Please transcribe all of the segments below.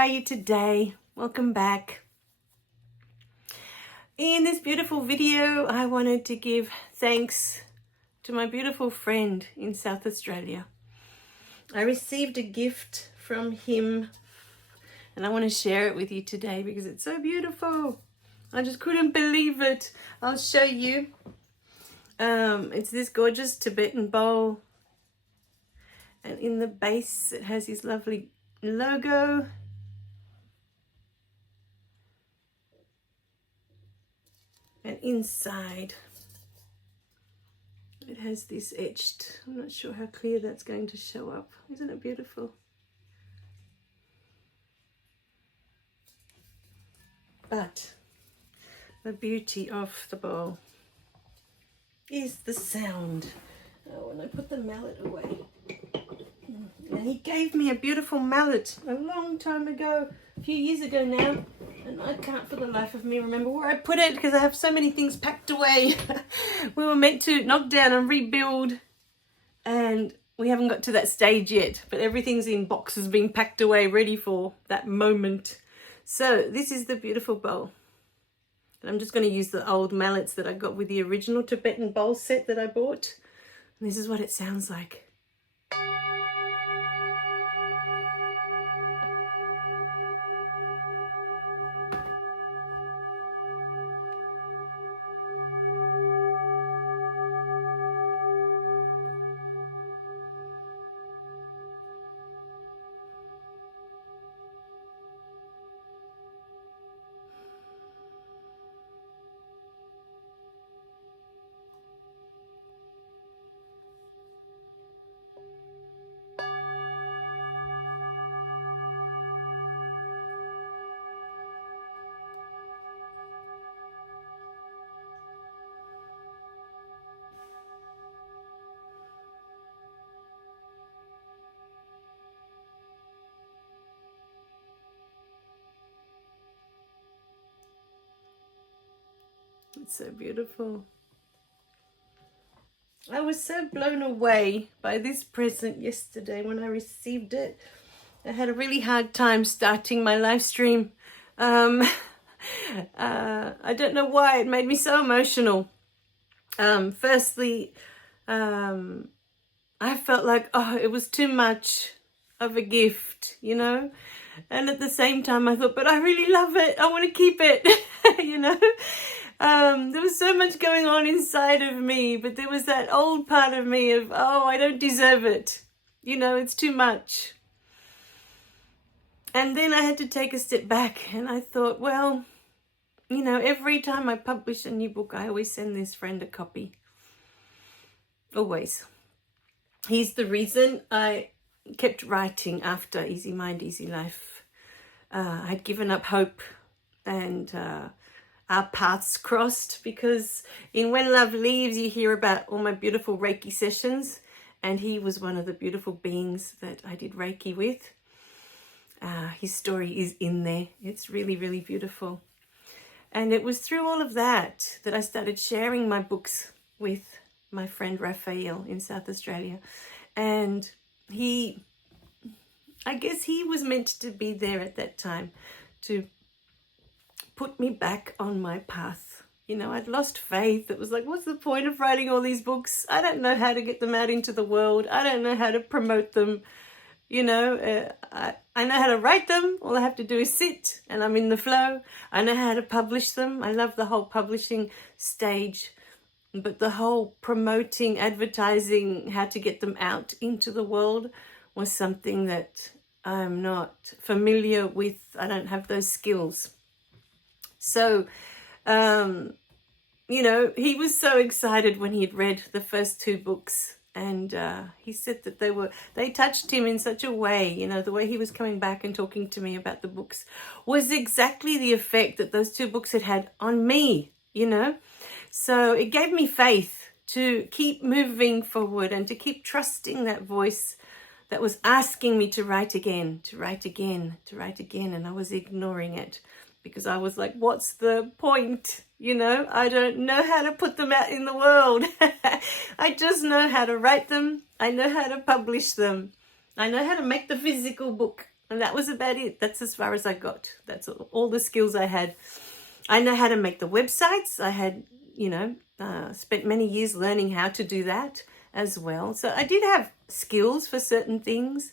are you today? Welcome back. In this beautiful video, I wanted to give thanks to my beautiful friend in South Australia. I received a gift from him and I want to share it with you today because it's so beautiful. I just couldn't believe it. I'll show you. It's this gorgeous Tibetan bowl, and in the base it has his lovely logo. And inside it has this etched, I'm not sure how clear that's going to show up. Isn't it beautiful? But the beauty of the bowl is the sound. Oh, when I put the mallet away. And he gave me a beautiful mallet a long time ago, a few years ago now, and I can't for the life of me remember where I put it because I have so many things packed away. We were meant to knock down and rebuild, and we haven't got to that stage yet, but everything's in boxes being packed away ready for that moment. So this is the beautiful bowl. And I'm just going to use the old mallets that I got with the original Tibetan bowl set that I bought. And this is what it sounds like. It's so beautiful. I was so blown away by this present yesterday when I received it. I had a really hard time starting my live stream. I don't know why, it made me so emotional. Firstly, I felt like, it was too much of a gift, you know? And at the same time, I thought, but I really love it. I want to keep it, you know? There was so much going on inside of me, but there was that old part of me of, I don't deserve it. You know, it's too much. And then I had to take a step back and I thought, well, you know, every time I publish a new book, I always send this friend a copy. Always. He's the reason I kept writing after Easy Mind, Easy Life. I'd given up hope and our paths crossed because in When Love Leaves, you hear about all my beautiful Reiki sessions, and he was one of the beautiful beings that I did Reiki with. His story is in there. It's really, really beautiful. And it was through all of that that I started sharing my books with my friend Raphael in South Australia. And I guess he was meant to be there at that time to put me back on my path. You know, I'd lost faith. It was like, what's the point of writing all these books? I don't know how to get them out into the world. I don't know how to promote them. You know, I know how to write them. All I have to do is sit and I'm in the flow. I know how to publish them. I love the whole publishing stage. But the whole promoting, advertising, how to get them out into the world was something that I'm not familiar with. I don't have those skills. So, you know, he was so excited when he'd read the first two books, and he said that they touched him in such a way, you know, the way he was coming back and talking to me about the books was exactly the effect that those two books had had on me, you know. So it gave me faith to keep moving forward and to keep trusting that voice that was asking me to write again, to write again, to write again, and I was ignoring it. Because I was like, what's the point? You know, I don't know how to put them out in the world. I just know how to write them. I know how to publish them. I know how to make the physical book. And that was about it. That's as far as I got. That's all the skills I had. I know how to make the websites. I had, spent many years learning how to do that as well. So I did have skills for certain things,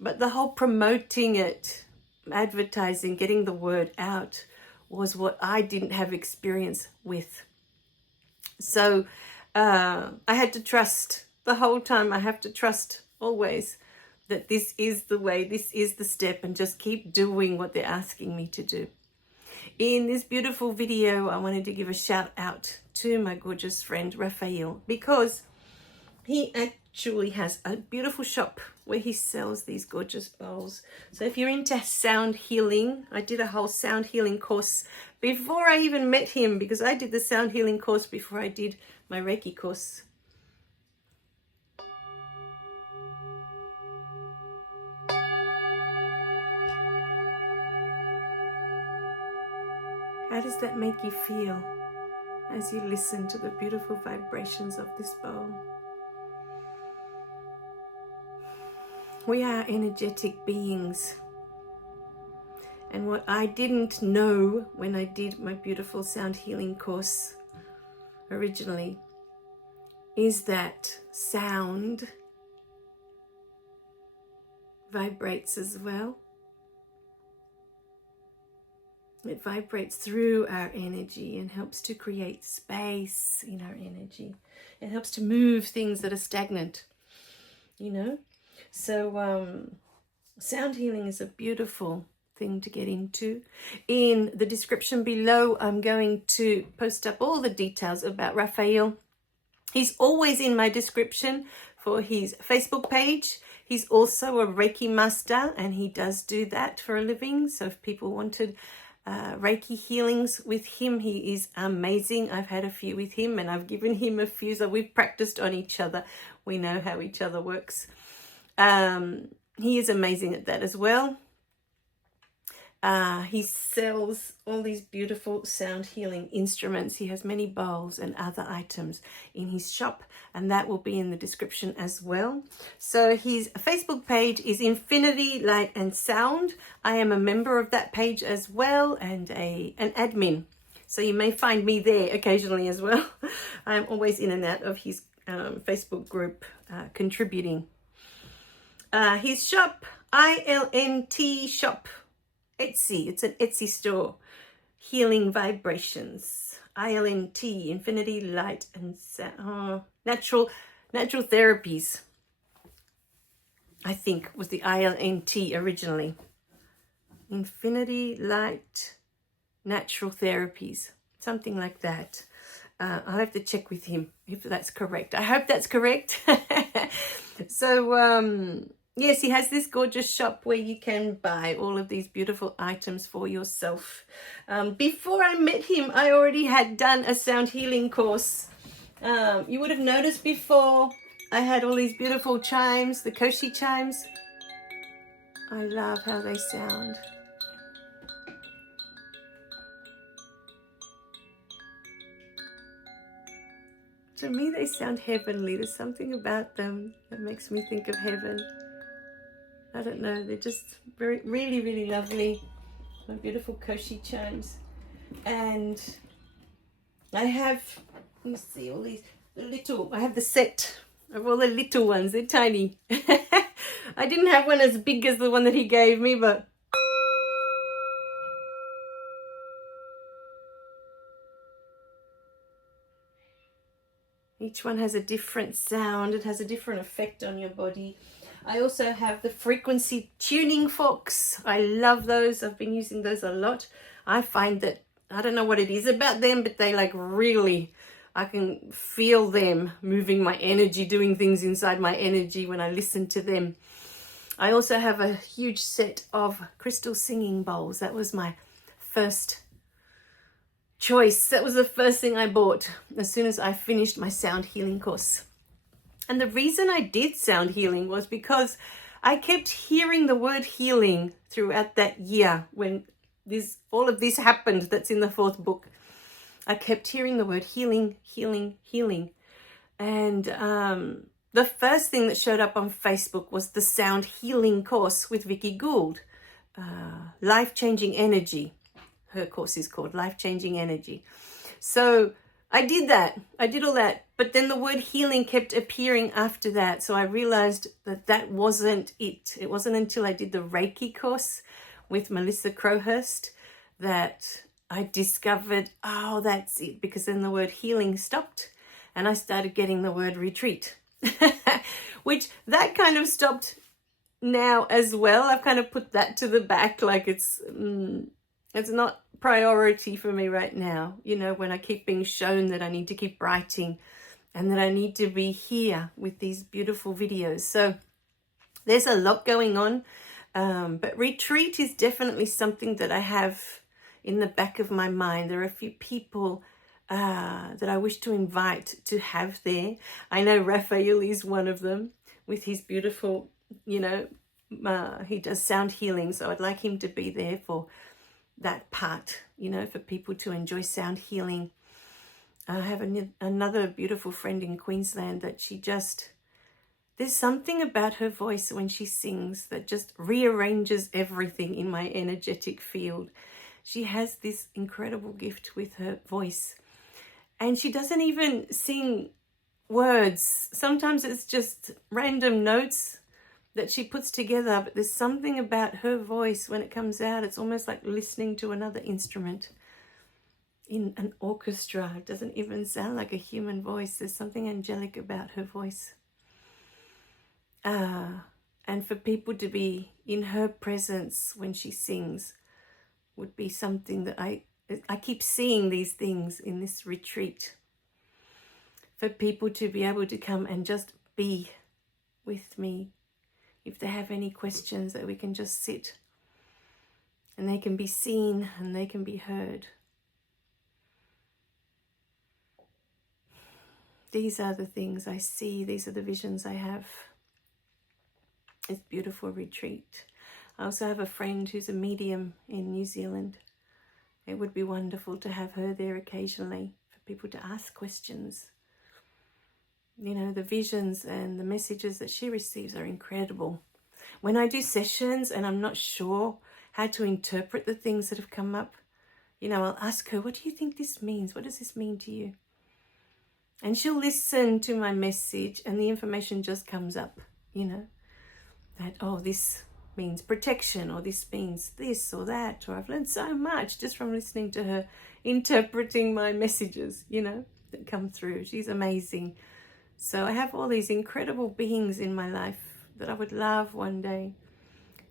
but the whole promoting it, advertising, getting the word out was what I didn't have experience with. So I had to trust the whole time. I have to trust always that this is the way, this is the step, and just keep doing what they're asking me to do. In this beautiful video, I wanted to give a shout out to my gorgeous friend Raphael, because he actually has a beautiful shop where he sells these gorgeous bowls. So if you're into sound healing, I did a whole sound healing course before I even met him, because I did the sound healing course before I did my Reiki course. How does that make you feel as you listen to the beautiful vibrations of this bowl? We are energetic beings. And what I didn't know when I did my beautiful sound healing course originally is that sound vibrates as well. It vibrates through our energy and helps to create space in our energy. It helps to move things that are stagnant, So sound healing is a beautiful thing to get into. In the description below, I'm going to post up all the details about Raphael. He's always in my description for his Facebook page. He's also a Reiki master, and he does do that for a living. So if people wanted Reiki healings with him, he is amazing. I've had a few with him, and I've given him a few, so we've practiced on each other. We know how each other works. He is amazing at that as well. He sells all these beautiful sound healing instruments. He has many bowls and other items in his shop, and that will be in the description as well. So his Facebook page is Infinity Light and Sound. I am a member of that page as well, and an admin. So you may find me there occasionally as well. I'm always in and out of his Facebook group contributing. His shop, ILNT shop. Etsy, it's an Etsy store. Healing Vibrations, ILNT, Infinity Light and Natural Therapies, I think was the ILNT originally. Infinity Light Natural Therapies, something like that. I'll have to check with him if that's correct. I hope that's correct. So, yes, he has this gorgeous shop where you can buy all of these beautiful items for yourself. Before I met him, I already had done a sound healing course. You would have noticed before I had all these beautiful chimes, the Koshi chimes. I love how they sound. To me, they sound heavenly. There's something about them that makes me think of heaven. I don't know, they're just really, really lovely. My beautiful Koshi chimes. And I have, let me see, all these I have the set of all the little ones. They're tiny. I didn't have one as big as the one that he gave me, but each one has a different sound. It has a different effect on your body. I also have the frequency tuning forks. I love those. I've been using those a lot. I find that, I don't know what it is about them, but they really, I can feel them moving my energy, doing things inside my energy when I listen to them. I also have a huge set of crystal singing bowls. That was my first choice. That was the first thing I bought as soon as I finished my sound healing course. And the reason I did sound healing was because I kept hearing the word healing throughout that year when all of this happened that's in the 4th book. I kept hearing the word healing, healing, healing. And the first thing that showed up on Facebook was the sound healing course with Vicky Gould, Life-Changing Energy. Her course is called Life-Changing Energy. So I did that. I did all that. But then the word healing kept appearing after that. So I realized that that wasn't it. It wasn't until I did the Reiki course with Melissa Crowhurst that I discovered, oh, that's it. Because then the word healing stopped and I started getting the word retreat, which that kind of stopped now as well. I've kind of put that to the back, like it's not priority for me right now. You know, when I keep being shown that I need to keep writing and that I need to be here with these beautiful videos. So there's a lot going on. But retreat is definitely something that I have in the back of my mind. There are a few people that I wish to invite to have there. I know Raphael is one of them with his beautiful, you know, he does sound healing. So I'd like him to be there for that part, you know, for people to enjoy sound healing. I have another beautiful friend in Queensland that there's something about her voice when she sings that just rearranges everything in my energetic field. She has this incredible gift with her voice. And she doesn't even sing words. Sometimes it's just random notes that she puts together, but there's something about her voice when it comes out. It's almost like listening to another instrument in an orchestra. It doesn't even sound like a human voice. There's something angelic about her voice. And for people to be in her presence when she sings would be something that I keep seeing these things in this retreat. For people to be able to come and just be with me. If they have any questions, that we can just sit and they can be seen and they can be heard. These are the things I see. These are the visions I have. It's beautiful retreat. I also have a friend who's a medium in New Zealand. It would be wonderful to have her there occasionally for people to ask questions. You know, the visions and the messages that she receives are incredible. When I do sessions and I'm not sure how to interpret the things that have come up, you know, I'll ask her, what do you think this means? What does this mean to you? And she'll listen to my message and the information just comes up, you know, that, oh, this means protection, or this means this or that, or I've learned so much just from listening to her interpreting my messages, you know, that come through. She's amazing. So I have all these incredible beings in my life that I would love one day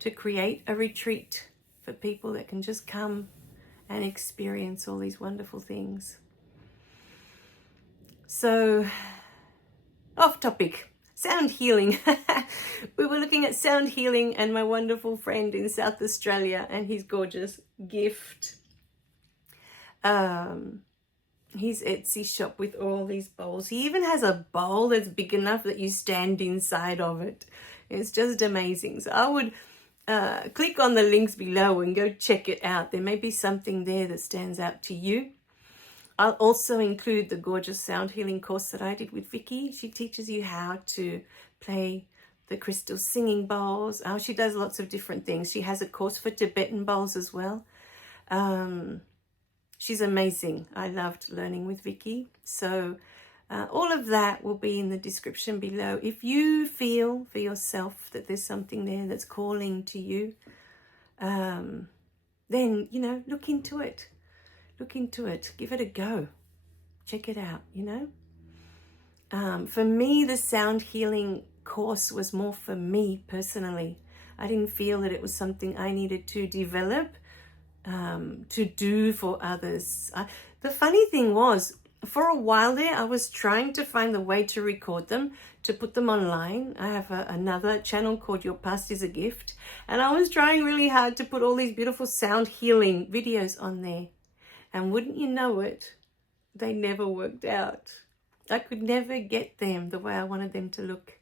to create a retreat for people that can just come and experience all these wonderful things. So, off topic, sound healing. We were looking at sound healing and my wonderful friend in South Australia and his gorgeous gift. His Etsy shop with all these bowls. He even has a bowl that's big enough that you stand inside of it. It's just amazing. So I would click on the links below and go check it out. There may be something there that stands out to you. I'll also include the gorgeous sound healing course that I did with Vicky. She teaches you how to play the crystal singing bowls. She does lots of different things. She has a course for Tibetan bowls as well. She's amazing. I loved learning with Vicky. So all of that will be in the description below. If you feel for yourself that there's something there that's calling to you, then, you know, look into it. Look into it. Give it a go. Check it out, you know. For me, the sound healing course was more for me personally. I didn't feel that it was something I needed to develop to do for others. The funny thing was, for a while there, I was trying to find the way to record them, to put them online. I have another channel called Your Past is a Gift, and I was trying really hard to put all these beautiful sound healing videos on there. And wouldn't you know it, they never worked out. I could never get them the way I wanted them to look,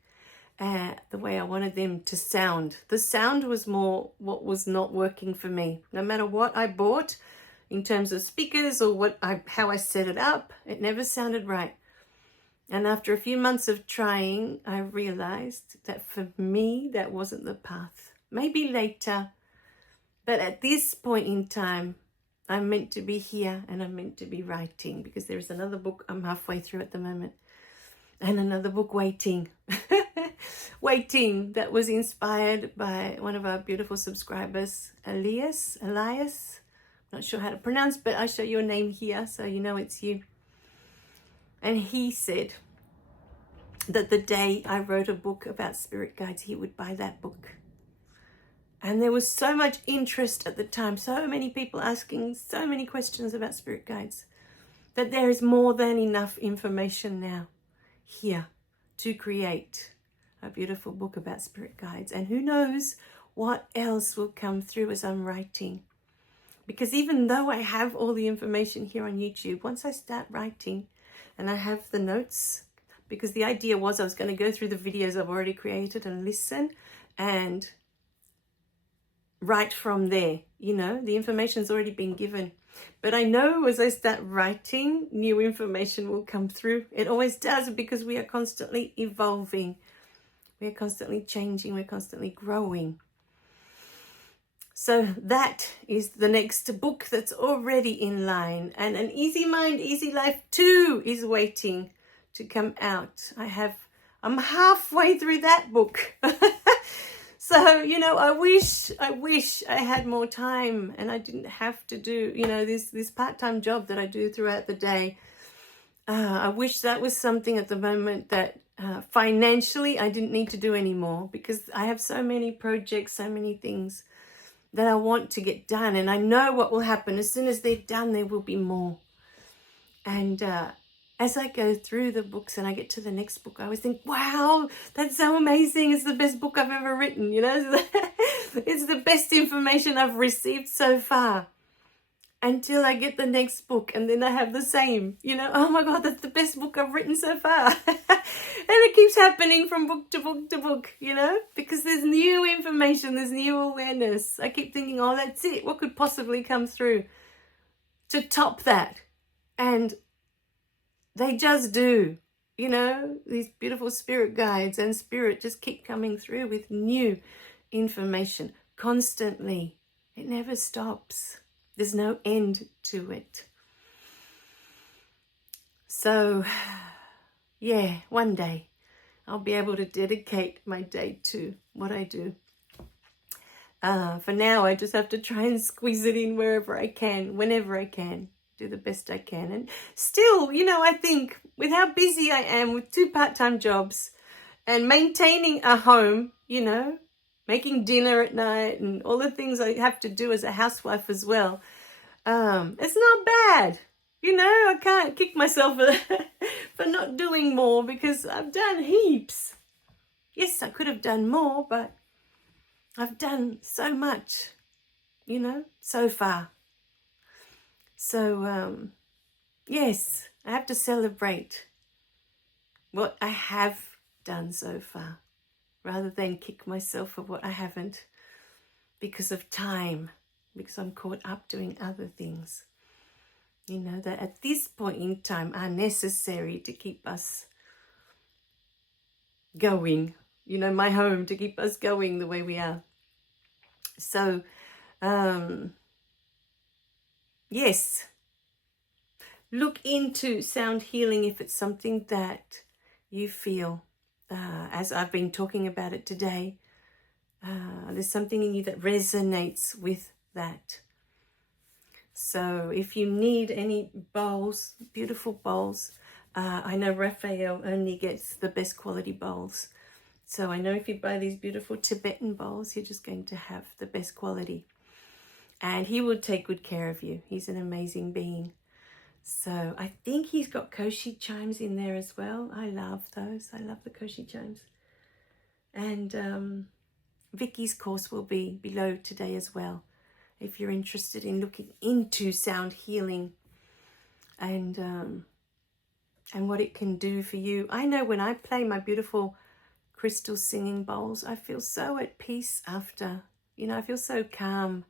the way I wanted them to sound. The sound was more what was not working for me. No matter what I bought in terms of speakers or how I set it up, it never sounded right. And after a few months of trying, I realized that for me, that wasn't the path. Maybe later, but at this point in time, I'm meant to be here and I'm meant to be writing, because there is another book I'm halfway through at the moment and another book waiting. Waiting, that was inspired by one of our beautiful subscribers, Elias. Not sure how to pronounce, but I'll show your name here so you know it's you. And he said that the day I wrote a book about spirit guides, he would buy that book. And there was so much interest at the time, so many people asking so many questions about spirit guides, that there is more than enough information now here to create a beautiful book about spirit guides. And who knows what else will come through as I'm writing. Because even though I have all the information here on YouTube, once I start writing and I have the notes, because the idea was I was going to go through the videos I've already created and listen and write from there. You know, the information's already been given. But I know as I start writing, new information will come through. It always does, because we are constantly evolving. We are constantly changing. We're constantly growing. So that is the next book that's already in line. And An Easy Mind, Easy Life 2 is waiting to come out. I'm halfway through that book. So, you know, I wish I had more time and I didn't have to do, you know, this part-time job that I do throughout the day. I wish that was something at the moment that financially I didn't need to do anymore, because I have so many projects, so many things that I want to get done. And I know what will happen. As soon as they're done, there will be more. And as I go through the books and I get to the next book, I always think, wow, that's so amazing. It's the best book I've ever written, you know. It's the best information I've received so far. Until I get the next book, and then I have the same, you know, oh my God, that's the best book I've written so far. And it keeps happening from book to book to book, you know, because there's new information, there's new awareness. I keep thinking, oh, that's it. What could possibly come through to top that? And they just do, you know, these beautiful spirit guides and spirit just keep coming through with new information constantly. It never stops. There's no end to it. So, yeah, one day I'll be able to dedicate my day to what I do. For now, I just have to try and squeeze it in wherever I can, whenever I can, do the best I can. And still, you know, I think with how busy I am with 2 part-time jobs and maintaining a home, you know, making dinner at night and all the things I have to do as a housewife as well. It's not bad. You know, I can't kick myself for not doing more, because I've done heaps. Yes, I could have done more, but I've done so much, you know, so far. So, yes, I have to celebrate what I have done so far, rather than kick myself for what I haven't, because of time, because I'm caught up doing other things, you know, that at this point in time are necessary to keep us going, you know, my home, to keep us going the way we are. So, yes, look into sound healing if it's something that you feel, as I've been talking about it today, there's something in you that resonates with that. So if you need any bowls, beautiful bowls, I know Raphael only gets the best quality bowls. So I know if you buy these beautiful Tibetan bowls, you're just going to have the best quality. And he will take good care of you. He's an amazing being. So I think he's got Koshi chimes in there as well. I love those. I love the Koshi chimes. And Vicky's course will be below today as well, if you're interested in looking into sound healing and what it can do for you. I know when I play my beautiful crystal singing bowls, I feel so at peace after. You know, I feel so calm.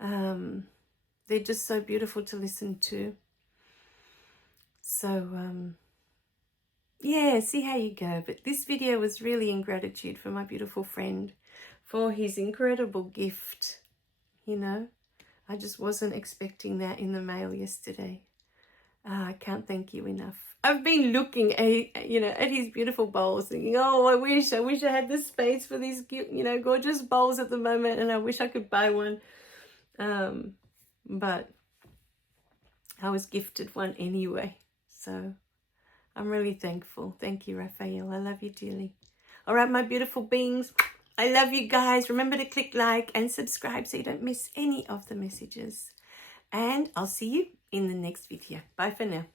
They're just so beautiful to listen to. So, yeah, see how you go. But this video was really in gratitude for my beautiful friend, for his incredible gift. You know, I just wasn't expecting that in the mail yesterday. I can't thank you enough. I've been looking at, you know, at his beautiful bowls, thinking, oh, I wish I had the space for these, you know, gorgeous bowls at the moment, and I wish I could buy one. But I was gifted one anyway, so I'm really thankful. Thank you, Raphael. I love you dearly. All right, my beautiful beings, I love you guys. Remember to click like and subscribe so you don't miss any of the messages. And I'll see you in the next video. Bye for now.